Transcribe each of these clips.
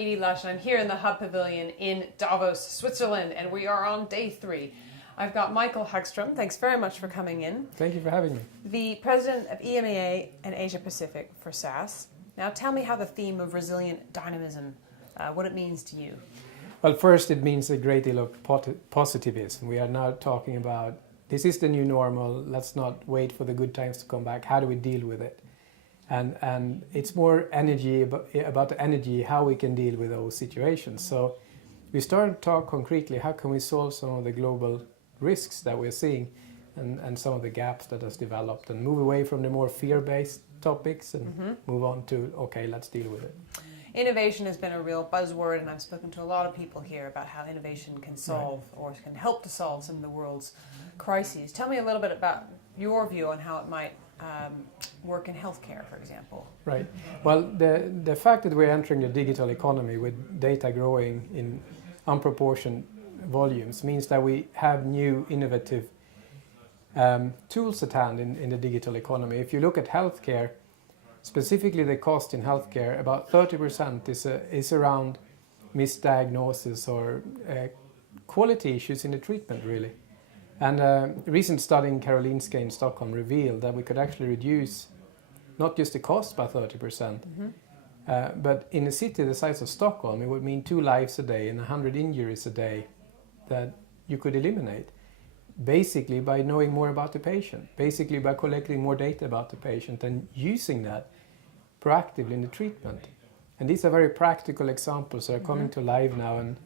Edie Lush, and I'm here in the Hub Pavilion in Davos, Switzerland, and we are on day 3. I've got Mikael Hagstro. Thanks very much for coming in. Thank you for having me. The president of EMEA and Asia Pacific for SAS. Now tell me how the theme of resilient dynamism, what it means to you. Well, first it means a great deal of positivism. We are now talking about this is the new normal. Let's not wait for the good times to come back. How do we deal with it? And it's more energy about the energy, how we can deal with those situations. So we started to talk concretely, how can we solve some of the global risks that we're seeing and some of the gaps that has developed and move away from the more fear-based topics and move on to, okay, let's deal with it. Innovation has been a real buzzword, and I've spoken to a lot of people here about how innovation can solve or can help to solve some of the world's crises. Tell me a little bit about your view on how it might work in healthcare, for example. Right. Well, the fact that we're entering the digital economy with data growing in unproportioned volumes means that we have new innovative tools at hand in the digital economy. If you look at healthcare, specifically the cost in healthcare, about 30% is around misdiagnosis or quality issues in the treatment, really. And a recent study in Karolinska in Stockholm revealed that we could actually reduce not just the cost by 30%, but in a city the size of Stockholm, it would mean 2 lives a day and 100 injuries a day that you could eliminate, basically by knowing more about the patient, basically by collecting more data about the patient and using that proactively in the treatment. And these are very practical examples that are coming to life now, and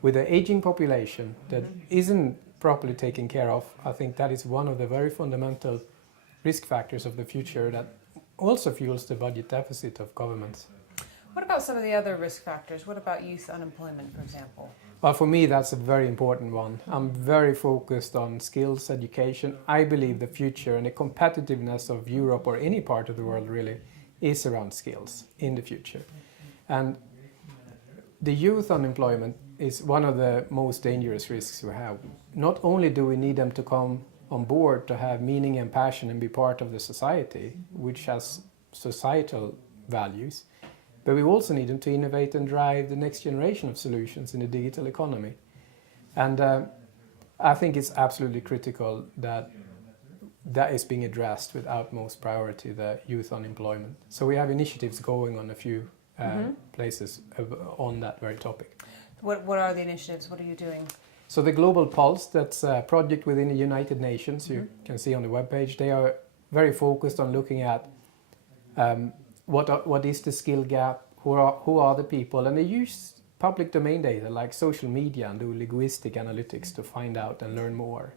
with an aging population that isn't properly taken care of, I think that is one of the very fundamental risk factors of the future that also fuels the budget deficit of governments. What about some of the other risk factors? What about youth unemployment, for example? Well, for me, that's a very important one. I'm very focused on skills education. I believe the future and the competitiveness of Europe or any part of the world really is around skills in the future. And the youth unemployment is one of the most dangerous risks we have. Not only do we need them to come on board to have meaning and passion and be part of the society, which has societal values, but we also need them to innovate and drive the next generation of solutions in the digital economy. And I think it's absolutely critical that that is being addressed with utmost priority, the youth unemployment. So we have initiatives going on a few places on that very topic. What are the initiatives? What are you doing? So the Global Pulse, that's a project within the United Nations, you can see on the webpage. They are very focused on looking at what is the skill gap, who are the people, and they use public domain data like social media and do linguistic analytics to find out and learn more.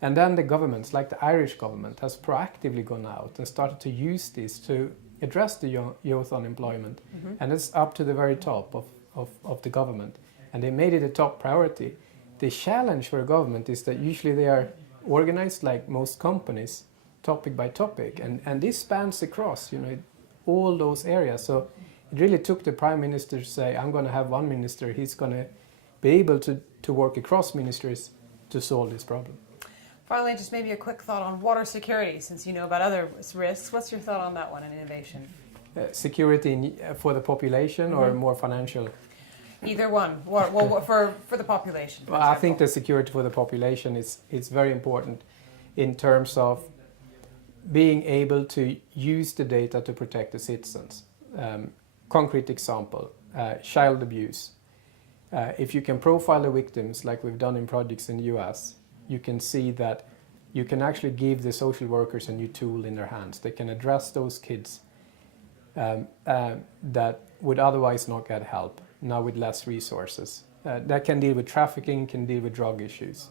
And then the governments, like the Irish government, has proactively gone out and started to use this to address the youth unemployment. And it's up to the very top of the government. And they made it a top priority. The challenge for a government is that usually they are organized like most companies, topic by topic, and this spans across, all those areas. So it really took the Prime Minister to say, I'm going to have one minister, he's going to be able to work across ministries to solve this problem. Finally, just maybe a quick thought on water security, since you know about other risks. What's your thought on that one in innovation? Security for the population or more financial? Either one. Well, for the population. Well, I think the security for the population is very important in terms of being able to use the data to protect the citizens. Concrete example, child abuse. If you can profile the victims like we've done in projects in the US, you can see that you can actually give the social workers a new tool in their hands. They can address those kids that would otherwise not get help, now with less resources. That can deal with trafficking, can deal with drug issues.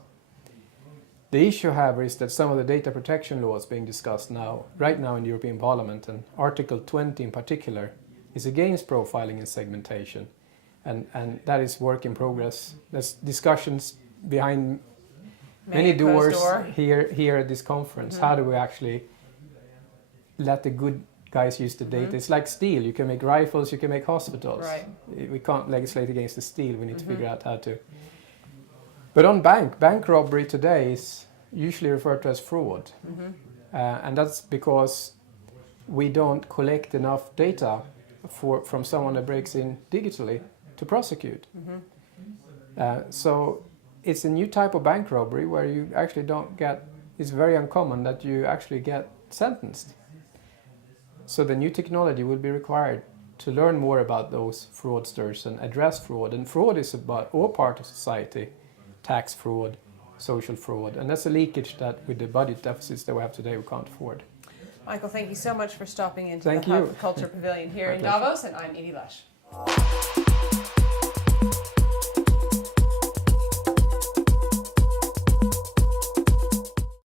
The issue, however, is that some of the data protection laws being discussed right now in the European Parliament, and Article 20 in particular, is against profiling and segmentation. And that is work in progress. There's discussions behind many doors here at this conference. How do we actually let the good guys use the data? It's like steel. You can make rifles, you can make hospitals. Right. We can't legislate against the steel. We need to figure out how to. But on bank robbery today is usually referred to as fraud. And that's because we don't collect enough data from someone that breaks in digitally to prosecute. So it's a new type of bank robbery where you actually don't get, it's very uncommon that you actually get sentenced. So the new technology will be required to learn more about those fraudsters and address fraud. And fraud is about all parts of society, tax fraud, social fraud, and that's a leakage that with the budget deficits that we have today we can't afford. Michael, thank you so much for stopping into Thank the you. Hub Culture Pavilion here My in pleasure. Davos, and I'm Edie Lush.